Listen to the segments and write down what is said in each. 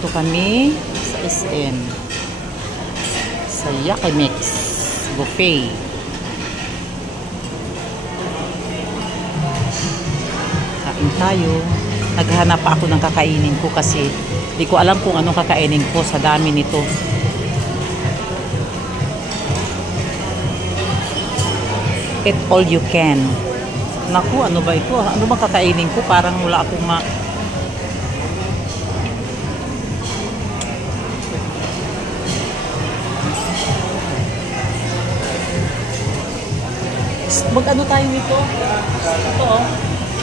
Nandito kami sa SM. Sa Yakimix Buffet. Kain tayo. Naghahanap pa ako ng kakainin ko kasi di ko alam kung anong kakainin ko sa dami nito. Eat all you can. Naku, ano ba ito? Ano ba kakainin ko? Parang wala akong mag-ano tayo nito? Ito oh.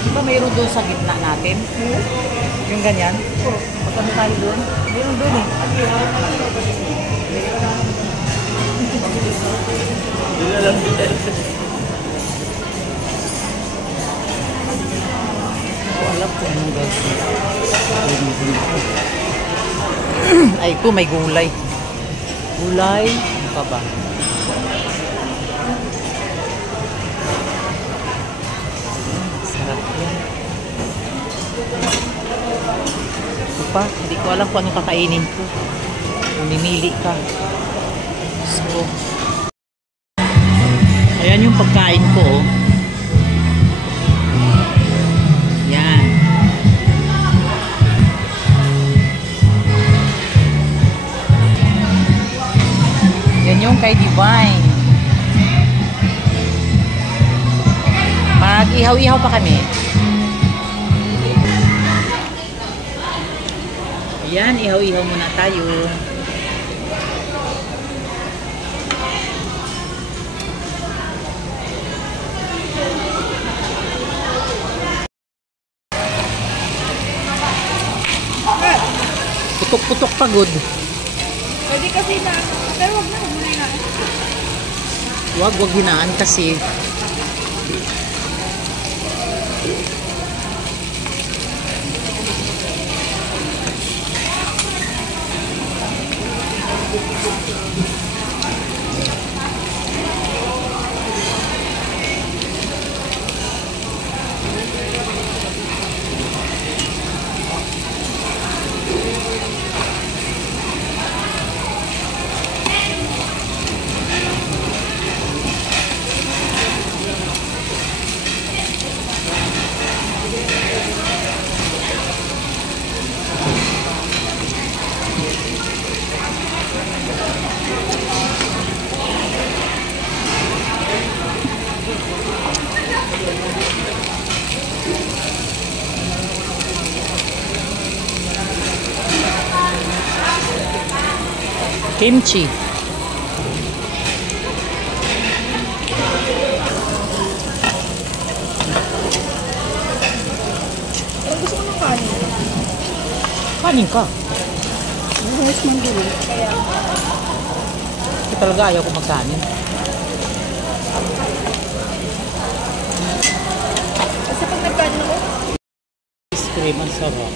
Di ba mayroon doon sa gitna natin? Yung ganyan? Mag-ano tayo doon? Mayroon doon eh. Alam ko anong gagawin. Ay, ito may gulay. Gulay? Ano pa ba? Sarap yan. Ito pa, hindi ko alam kung anong kakainin ko. Mamimili ka. So, ayan yung pagkain ko oh. Yan. Yan yung kay Divine. Mag-ihaw-ihaw pa kami. Ayan, ihaw-ihaw muna tayo. Putok-putok pagod. Pwede kasi na, pero wag na, muna na. Wag hinaan kasi. Kimchi. Pero gusto ko ng kanin. Kanin ka. Yes, mangguli. Kaya, Kasi talaga ayaw ko magkanin. kasi pag nagkanin ako, Ice cream, ang sarap.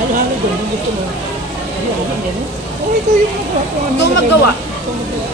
halo-halo doon, kung gusto mo. Oh, ito yung magawa. Ito magawa.